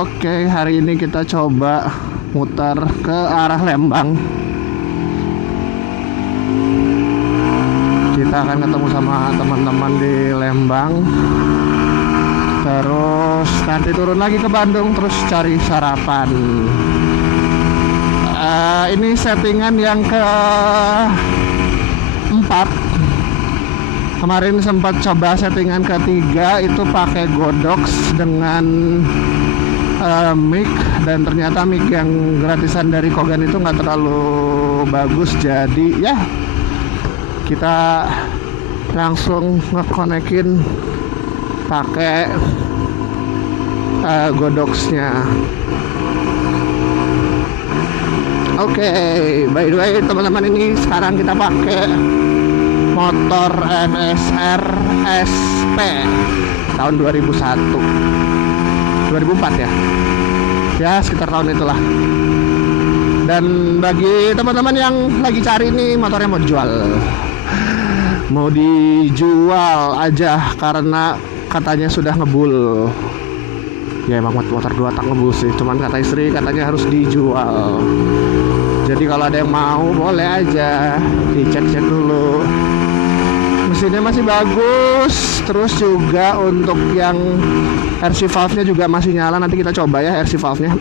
Oke, hari ini kita coba muter ke arah Lembang. Kita akan ketemu sama teman-teman di Lembang. Terus nanti turun lagi ke Bandung, terus cari sarapan. Ini settingan yang keempat. Kemarin sempat coba settingan ketiga, itu pakai Godox dengan mic, dan ternyata mic yang gratisan dari Kogan itu nggak terlalu bagus. Jadi ya kita langsung ngekonekin pakai Godox-nya. Oke, by the way teman-teman, ini sekarang kita pakai motor NSR SP tahun 2004 ya. Ya sekitar tahun itulah. Dan bagi teman-teman yang lagi cari nih motornya mau dijual aja karena katanya sudah ngebul. Ya emang motor 2 tak ngebul sih, cuman kata istri katanya harus dijual. Jadi kalau ada yang mau boleh aja dicek-cek dulu. Mesinnya masih bagus, terus juga untuk yang RC valve-nya juga masih nyala. Nanti kita coba ya RC valve-nya.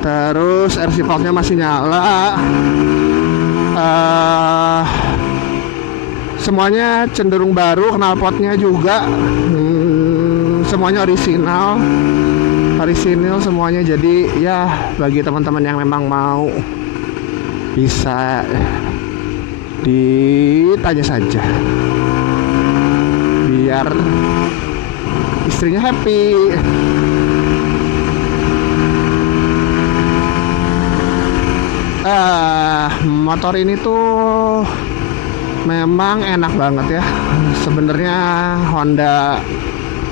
Terus RC valve-nya masih nyala. Semuanya cenderung baru, knalpotnya juga semuanya orisinal semuanya. Jadi ya bagi teman-teman yang memang mau, bisa ditanya saja biar istrinya happy. Motor ini tuh memang enak banget ya. Sebenarnya Honda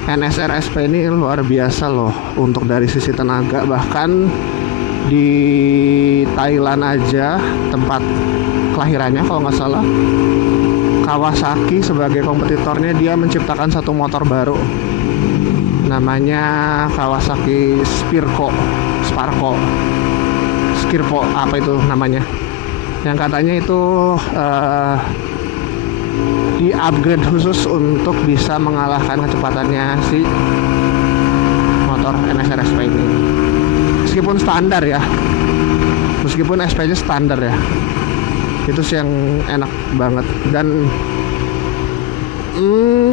NSR SP ini luar biasa loh untuk dari sisi tenaga. Bahkan di Thailand aja, tempat kelahirannya kalau nggak salah, Kawasaki sebagai kompetitornya, dia menciptakan satu motor baru namanya Kawasaki Sparko, apa itu namanya, yang katanya itu di upgrade khusus untuk bisa mengalahkan kecepatannya si motor NSR SP ini. Meskipun standar ya, meskipun SP nya standar ya, itu sih yang enak banget. Dan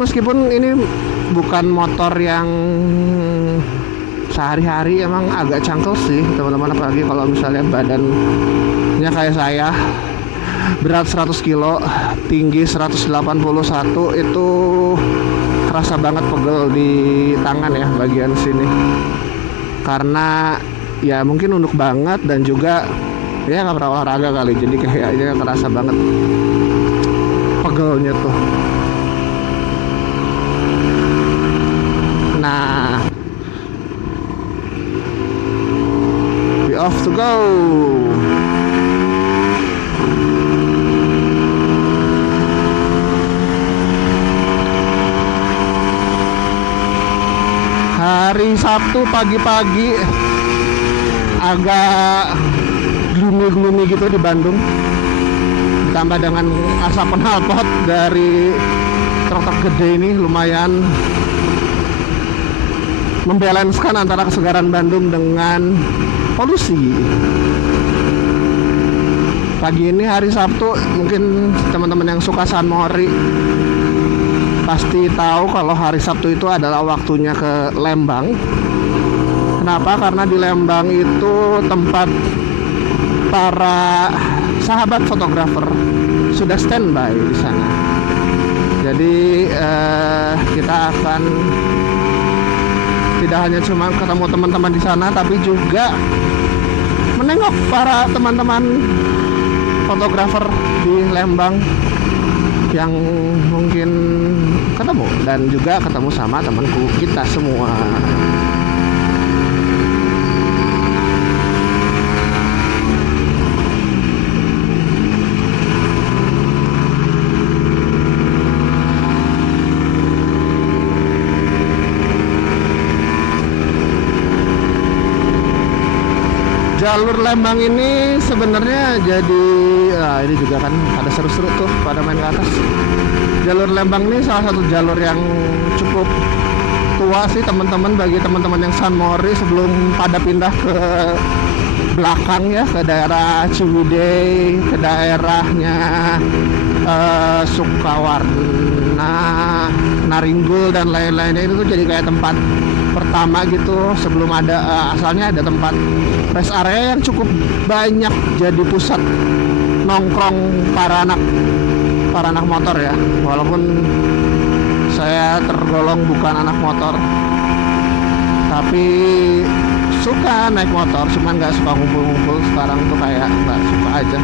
meskipun ini bukan motor yang sehari-hari, emang agak cangkel sih teman-teman, apalagi kalau misalnya badannya kayak saya, berat 100 kilo, tinggi 181, itu kerasa banget pegel di tangan ya bagian sini. Karena ya mungkin nunduk banget dan juga ya nggak pernah olahraga kali, jadi kayaknya kerasa banget pegelnya tuh. Nah, we off to go. Hari Sabtu pagi-pagi agak gloomy gitu di Bandung, ditambah dengan asap knalpot dari truk gede ini lumayan membalanskan antara kesegaran Bandung dengan polusi. Pagi ini hari Sabtu, mungkin teman-teman yang suka San Mori pasti tahu kalau hari Sabtu itu adalah waktunya ke Lembang. Kenapa? Karena di Lembang itu tempat para sahabat fotografer sudah standby di sana. Jadi kita akan tidak hanya cuma ketemu teman-teman di sana, tapi juga menengok para teman-teman fotografer di Lembang yang mungkin ketemu, dan juga ketemu sama temanku kita semua. jalur Lembang ini sebenarnya jadi ini juga kan ada seru-seru tuh pada main ke atas. Jalur Lembang ini salah satu jalur yang cukup tua sih teman-teman, bagi teman-teman yang San Mori sebelum pada pindah ke belakang ya, ke daerah Ciwidey, ke daerahnya Sukawarna, Naringgul dan lain-lainnya. Itu tuh jadi kayak tempat pertama gitu sebelum ada asalnya ada tempat rest area yang cukup banyak jadi pusat nongkrong para anak motor ya. Walaupun saya tergolong bukan anak motor, tapi suka naik motor, cuman nggak suka ngumpul-ngumpul. Sekarang tuh kayak nggak suka aja.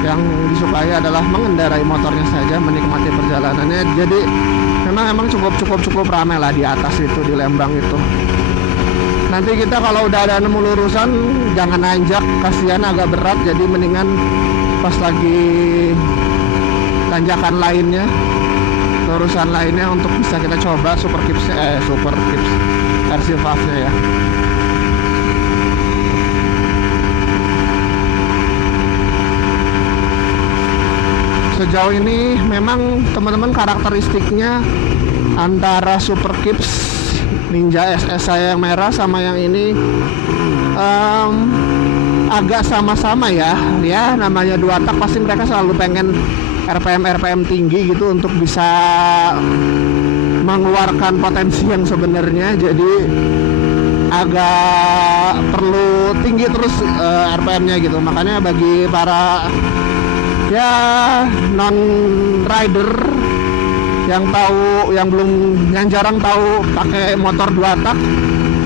Yang disukai adalah mengendarai motornya saja, menikmati perjalanannya. Jadi memang cukup ramai lah di atas itu, di Lembang itu. Nanti kita kalau udah ada nemu lurusan jangan nanjak, kasihan agak berat. Jadi mendingan pas lagi tanjakan lainnya, lurusan lainnya untuk bisa kita coba Super Kips RC5-nya ya. Sejauh ini memang teman-teman karakteristiknya antara Super Kips Ninja SS saya yang merah sama yang ini agak sama-sama ya. Ya namanya dua tak pasti mereka selalu pengen RPM tinggi gitu untuk bisa mengeluarkan potensi yang sebenarnya. Jadi agak perlu tinggi terus RPM-nya gitu. Makanya bagi para ya non rider yang jarang tahu pakai motor dua tak,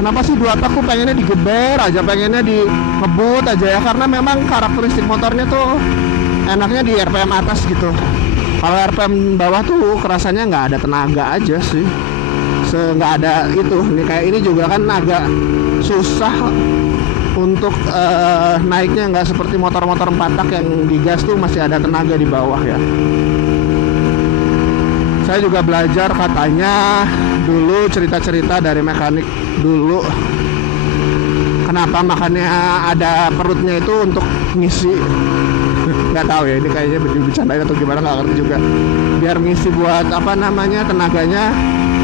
kenapa sih dua tak tuh pengennya digeber aja, pengennya di ngebut aja ya, karena memang karakteristik motornya tuh enaknya di RPM atas gitu. Kalau RPM bawah tuh kerasanya nggak ada tenaga aja sih, nggak ada itu. Ini kayak ini juga kan agak susah untuk naiknya, nggak seperti motor-motor 4 tak yang digas tuh masih ada tenaga di bawah ya. Saya juga belajar katanya dulu cerita-cerita dari mekanik dulu, kenapa makannya ada perutnya itu untuk ngisi. Nggak tahu ya, ini kayaknya bercanda atau gimana, nggak ngerti juga. Biar ngisi buat apa namanya, tenaganya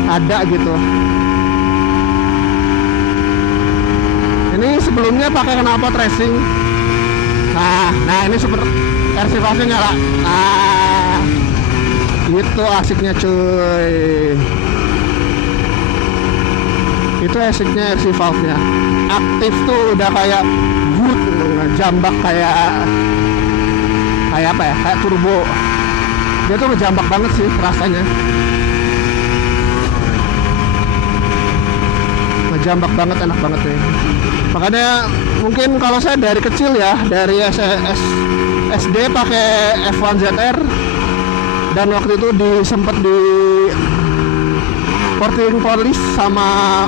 ada gitu. Ini sebelumnya pakai knalpot racing. Nah ini Super RC5-nya nyala. Nah, itu asiknya cuy. Itu asiknya RC5-nya. Aktif tuh udah kayak jambak kayak apa ya? Kayak turbo. Dia tuh ngejambak banget sih rasanya. Ngejambak banget, enak banget nih. Makanya mungkin kalau saya dari kecil ya, dari SD pakai F1 ZR, dan waktu itu sempet di porting police sama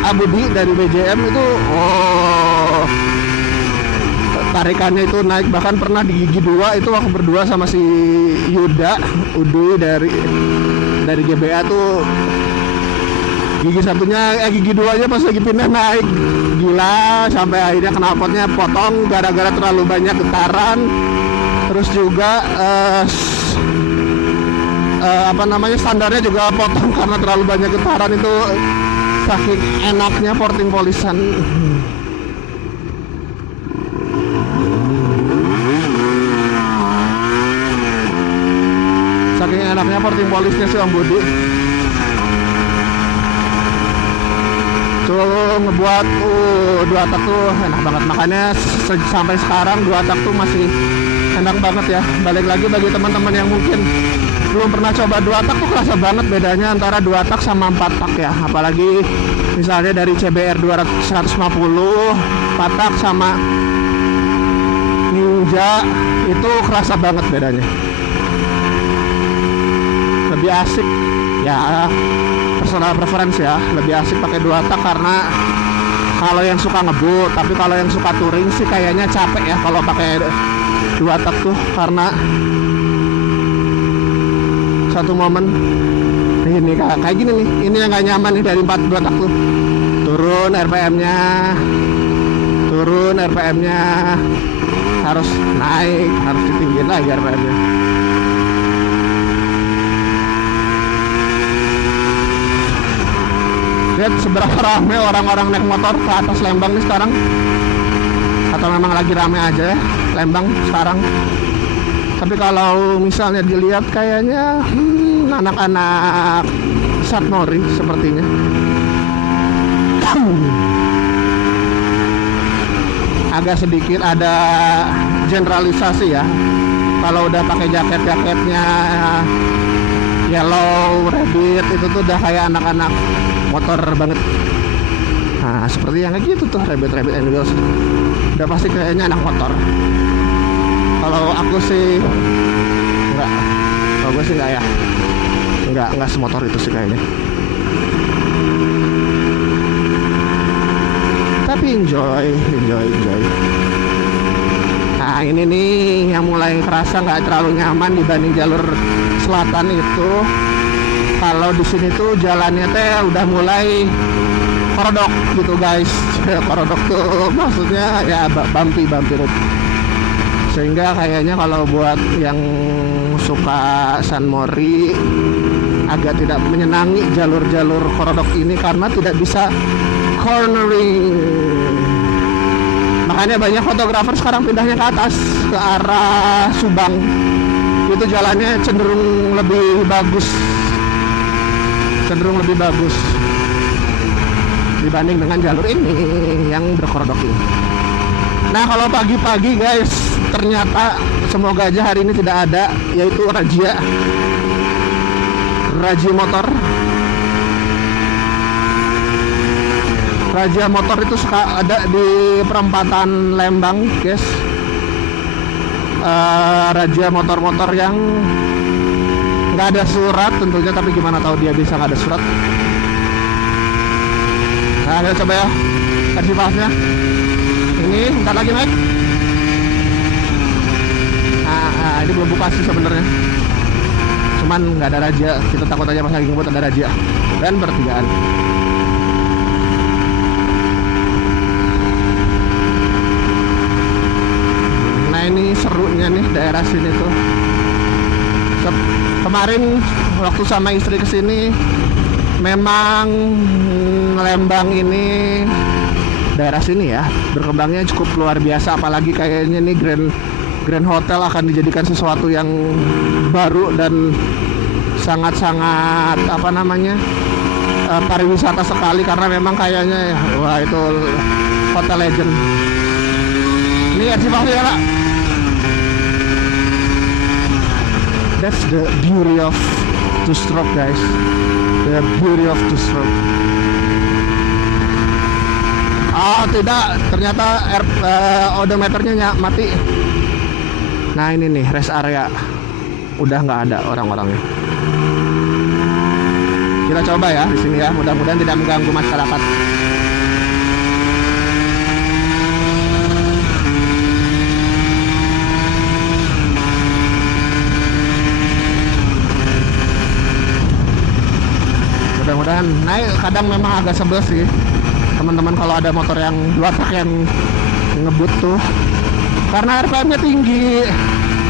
Abudi dari BJM itu, tarikannya itu naik, bahkan pernah di gigi 2 itu aku berdua sama si Uduy dari GBA tuh. Gigi satunya, gigi 2-nya pas lagi pindah naik gila, sampai akhirnya knalpotnya potong gara-gara terlalu banyak getaran. Terus juga standarnya juga potong karena terlalu banyak getaran. Itu saking enaknya porting polisan. Saking enaknya porting polisnya si Om Budi. Tuh ngebuat dua tak tuh enak banget. Makanya sampai sekarang dua tak tuh masih enak banget ya. Balik lagi bagi teman-teman yang mungkin belum pernah coba dua tak tuh, kerasa banget bedanya antara dua tak sama 4 tak ya. Apalagi misalnya dari CBR 150 4 tak sama Ninja, itu kerasa banget bedanya. Lebih asik ya, personal preference ya, lebih asik pakai dua tak karena kalau yang suka ngebut. Tapi kalau yang suka touring sih kayaknya capek ya kalau pakai dua tak tuh, karena satu momen ini kayak gini nih, ini yang gak nyaman nih dari 4 dua tak tuh. Turun RPM-nya, turun, RPM-nya harus naik, harus ditinggiin lagi RPM-nya. Lihat seberapa rame orang-orang naik motor ke atas Lembang nih sekarang. Atau memang lagi rame aja ya Lembang sekarang. Tapi kalau misalnya dilihat kayaknya anak-anak Satmori sepertinya. Agak sedikit ada generalisasi ya. Kalau udah pakai jaket-jaketnya Yellow Rabbit itu tuh udah kayak anak-anak motor banget. Nah seperti yang kayak gitu tuh Rabbit and Wheels, udah pasti kayaknya anak motor. Kalau aku sih enggak, kalau gue sih enggak ya, enggak semotor itu sih kayaknya. Tapi enjoy. Nah ini nih yang mulai kerasa nggak terlalu nyaman dibanding jalur selatan itu. Kalau di sini tuh jalannya teh udah mulai korodok gitu guys. Korodok tuh maksudnya ya bumpy road. Sehingga kayaknya kalau buat yang suka Sanmori agak tidak menyenangi jalur-jalur korodok ini karena tidak bisa cornering. Makanya banyak fotografer sekarang pindahnya ke atas ke arah Subang. Itu jalannya cenderung lebih bagus dibanding dengan jalur ini yang berkorodok ini. Nah kalau pagi-pagi guys, ternyata semoga aja hari ini tidak ada, yaitu razia motor itu suka ada di perempatan Lembang guys. Razia motor-motor yang nggak ada surat tentunya, tapi gimana tahu dia bisa nggak ada surat. Nah kita coba ya versi pasnya ini bentar lagi naik. Nah ini belum buka sih sebenarnya, cuman nggak ada razia, kita takut aja pas lagi ngebut ada razia dan bertigaan. Nah ini serunya nih daerah sini tuh. Kemarin waktu sama istri kesini, memang Lembang ini daerah sini ya berkembangnya cukup luar biasa. Apalagi kayaknya nih Grand Hotel akan dijadikan sesuatu yang baru dan sangat-sangat pariwisata sekali, karena memang kayaknya ya, wah itu hotel legend. Ini Edsivasi ya Pak. That's the beauty of two-stroke guys. The beauty of two-stroke. Tidak, ternyata odometernya mati. Nah ini nih rest area udah nggak ada orang-orangnya. Kita coba ya di sini ya, mudah-mudahan tidak mengganggu masyarakat. Mudah-mudahan naik. Kadang memang agak sebel sih teman-teman kalau ada motor yang dua tak yang ngebut tuh, karena RPM-nya tinggi,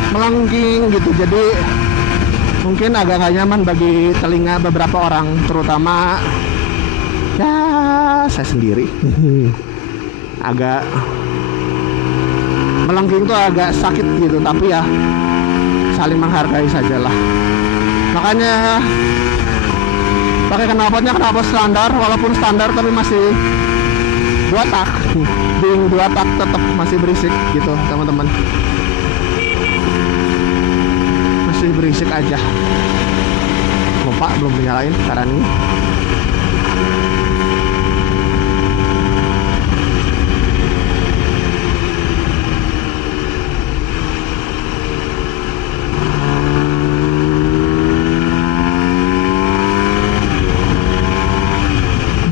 melengking gitu, jadi mungkin agak nggak nyaman bagi telinga beberapa orang, terutama ya saya sendiri. Agak melengking tuh agak sakit gitu, tapi ya saling menghargai sajalah. Makanya pakai knalpotnya knalpot standar, walaupun standar tapi masih dua tak. Ding dua tak tetap masih berisik gitu teman-teman, masih berisik aja. Lupa belum dinyalain sekarang ini.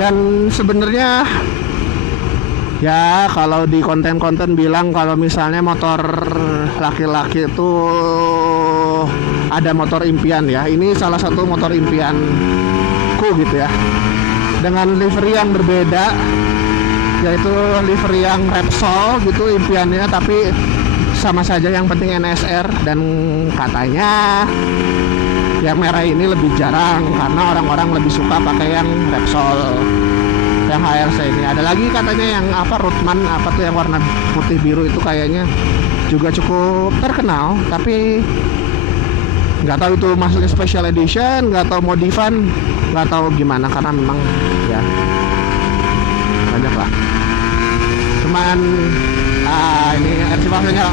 Dan sebenarnya ya kalau di konten-konten bilang kalau misalnya motor laki-laki itu ada motor impian ya. Ini salah satu motor impianku gitu ya. Dengan livery yang berbeda, yaitu livery yang Repsol gitu impiannya, tapi sama saja yang penting NSR. Dan katanya yang merah ini lebih jarang karena orang-orang lebih suka pakai yang Repsol, yang HRC ini. Ada lagi katanya yang apa Roadman apa tuh yang warna putih biru itu kayaknya juga cukup terkenal, tapi nggak tahu itu masuknya special edition, nggak tahu modifan, nggak tahu gimana karena memang ya banyak lah. Cuman ini RC maksudnya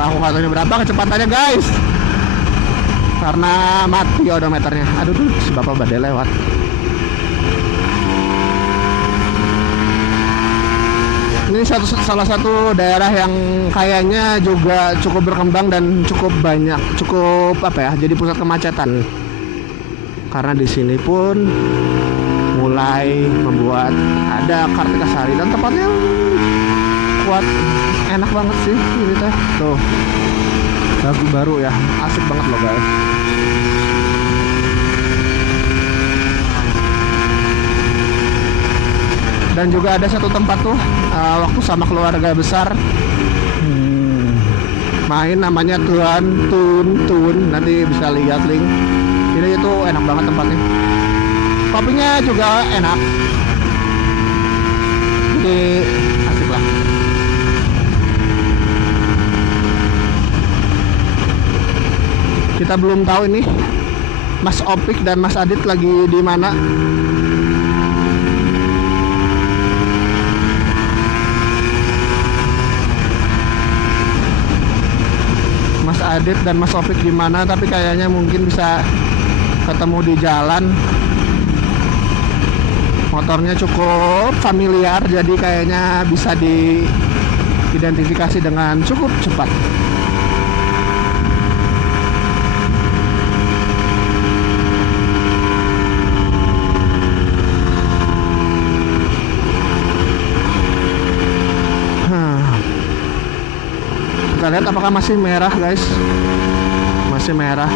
aku nggak tahu ini berapa kecepatannya guys karena mati odometernya. Aduh tuh si bapak badai lewat. Ini salah satu daerah yang kayaknya juga cukup berkembang dan cukup banyak, cukup apa ya, jadi pusat kemacetan. Karena di sini pun mulai membuat ada Kartikasari dan tempatnya kuat, enak banget sih ini teh. Tuh, lagu baru ya, asik banget loh guys. Dan juga ada satu tempat tuh waktu sama keluarga besar main namanya Tun, nanti bisa lihat link. Ini itu enak banget tempatnya. Kopinya juga enak. Jadi asik lah. Kita belum tahu ini Mas Opik dan Mas Adit lagi di mana. Mas Adit dan Mas Opik gimana, tapi kayaknya mungkin bisa ketemu di jalan. Motornya cukup familiar, jadi kayaknya bisa diidentifikasi dengan cukup cepat. Kita lihat apakah masih merah guys. Masih merah.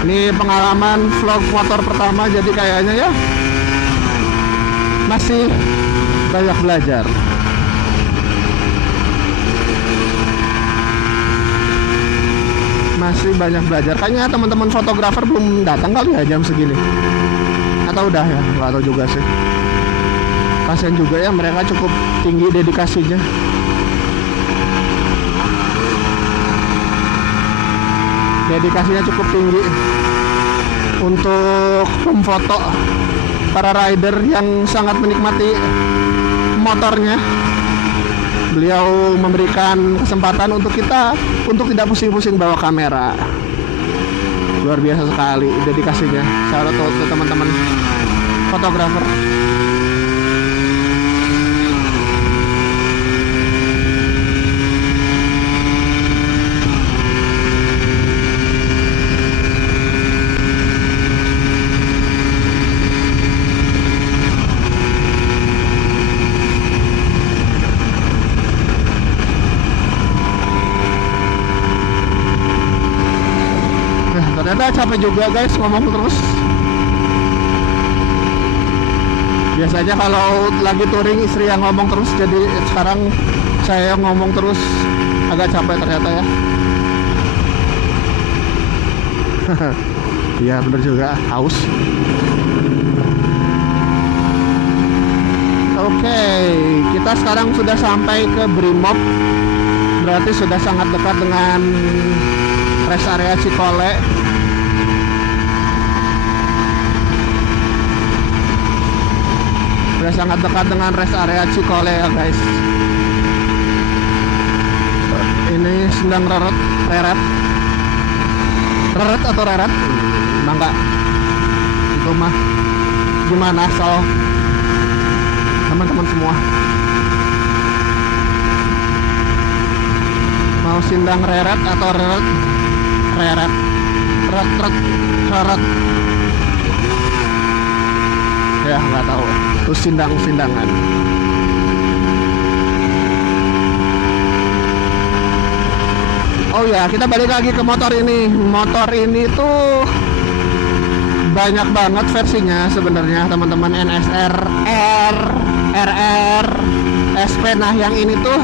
Ini pengalaman vlog motor pertama, jadi kayaknya ya masih banyak belajar. Masih banyak belajar. Kayaknya teman-teman fotografer belum datang kali ya jam segini. Atau udah ya, nggak tahu juga sih. Kasian juga ya, mereka cukup tinggi dedikasinya. Dedikasinya cukup tinggi untuk memfoto para rider yang sangat menikmati motornya. Beliau memberikan kesempatan untuk kita untuk tidak pusing-pusing bawa kamera. Luar biasa sekali dedikasinya. Shout out ke teman-teman fotografer. Ternyata capek juga guys ngomong terus. Biasanya kalau lagi touring istri yang ngomong terus, jadi sekarang saya yang ngomong terus, agak capek ternyata ya. Iya bener juga, haus. Oke, kita sekarang sudah sampai ke Brimob. Berarti sudah sangat dekat dengan rest area Cikole. Sudah sangat dekat dengan rest area Cikole ya guys. Ini sedang reret atau reret? Enggak. Itu mah gimana asal teman-teman semua mau sindang reret atau reret ya nggak tahu. Terus sindangan. Oh ya, kita balik lagi ke motor ini. Motor ini tuh banyak banget versinya sebenarnya teman-teman. NSR, R, RR, SP. Nah yang ini tuh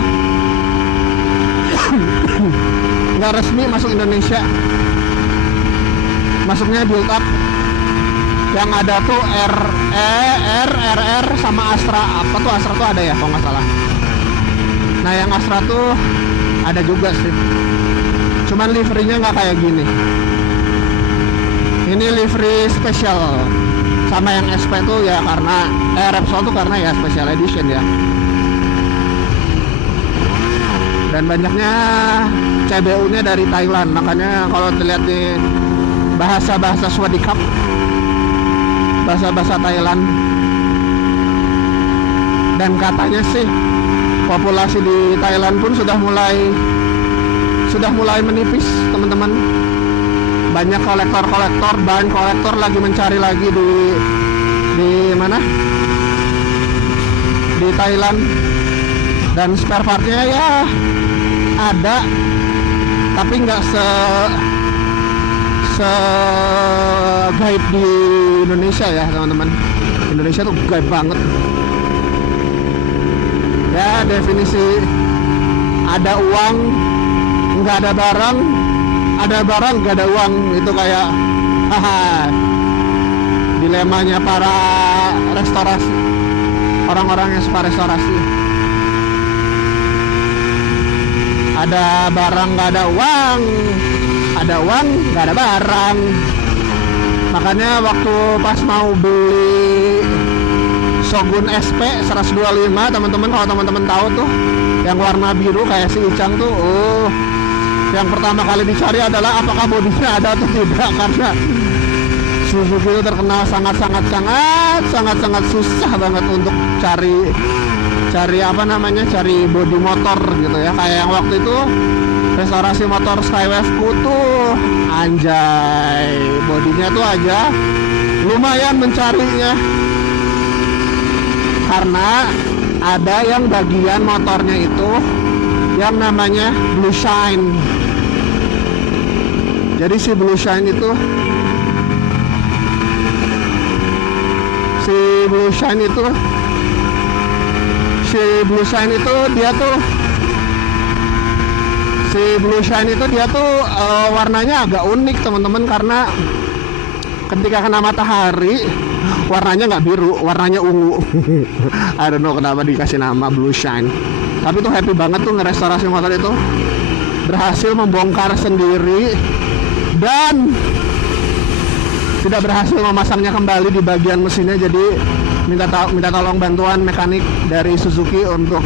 nggak resmi masuk Indonesia, masuknya build up. Yang ada tuh RR sama Astra. Apa tuh Astra tuh ada ya kalau nggak salah. Nah yang Astra tuh ada juga sih, cuman liverynya nggak kayak gini. Ini livery spesial. Sama yang SP tuh ya karena Repsol tuh karena ya special edition ya. Dan banyaknya CBU-nya dari Thailand. Makanya kalau dilihat di bahasa-bahasa Swadikap, bahasa-bahasa Thailand. Dan katanya sih populasi di Thailand pun sudah mulai menipis teman-teman. Banyak kolektor, bahan kolektor lagi mencari lagi di mana? Di Thailand. Dan spare partnya ya ada, tapi nggak se gaib di Indonesia ya teman-teman. Indonesia tuh gaib banget. Ya definisi ada uang nggak ada barang, ada barang nggak ada uang, itu kayak dilemanya para restorasi, orang-orang yang suka restorasi. Ada barang nggak ada uang, ada uang nggak ada barang. Makanya waktu pas mau beli Shogun SP 125 teman-teman, kalau teman-teman tahu tuh yang warna biru kayak si Icang tuh, yang pertama kali dicari adalah apakah bodinya ada atau tidak, karena Suzuki itu terkenal sangat susah banget untuk cari apa namanya, cari bodi motor gitu ya. Kayak yang waktu itu restorasi motor Skywave ku tuh, anjay, bodinya tuh aja lumayan mencarinya, karena ada yang bagian motornya itu yang namanya Blue Shine. Jadi si Blue Shine itu dia tuh warnanya agak unik teman-teman, karena ketika kena matahari warnanya nggak biru, warnanya ungu. I don't know kenapa dikasih nama Blue Shine. Tapi tuh happy banget tuh ngerestorasi motor itu, berhasil membongkar sendiri dan tidak berhasil memasangnya kembali di bagian mesinnya. Jadi minta tolong bantuan mekanik dari Suzuki untuk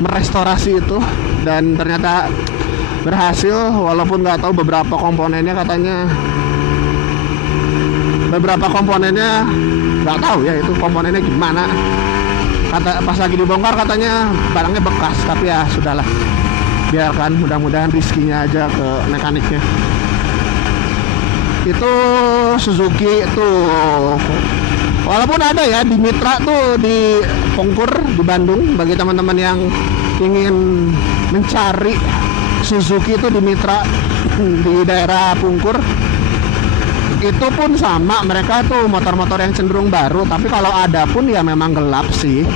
merestorasi itu, dan ternyata berhasil, walaupun nggak tahu beberapa komponennya nggak tahu ya itu komponennya gimana. Pas lagi dibongkar katanya barangnya bekas, tapi ya sudahlah, biarkan, mudah-mudahan rizkinya aja ke mekaniknya. Itu Suzuki itu walaupun ada ya di Mitra tuh, di Pongkur di Bandung, bagi teman-teman yang ingin mencari Suzuki itu di Mitra di daerah Pungkur, itu pun sama, mereka tuh motor-motor yang cenderung baru, tapi kalau ada pun ya memang gelap sih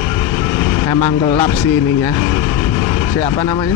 ininya, siapa namanya,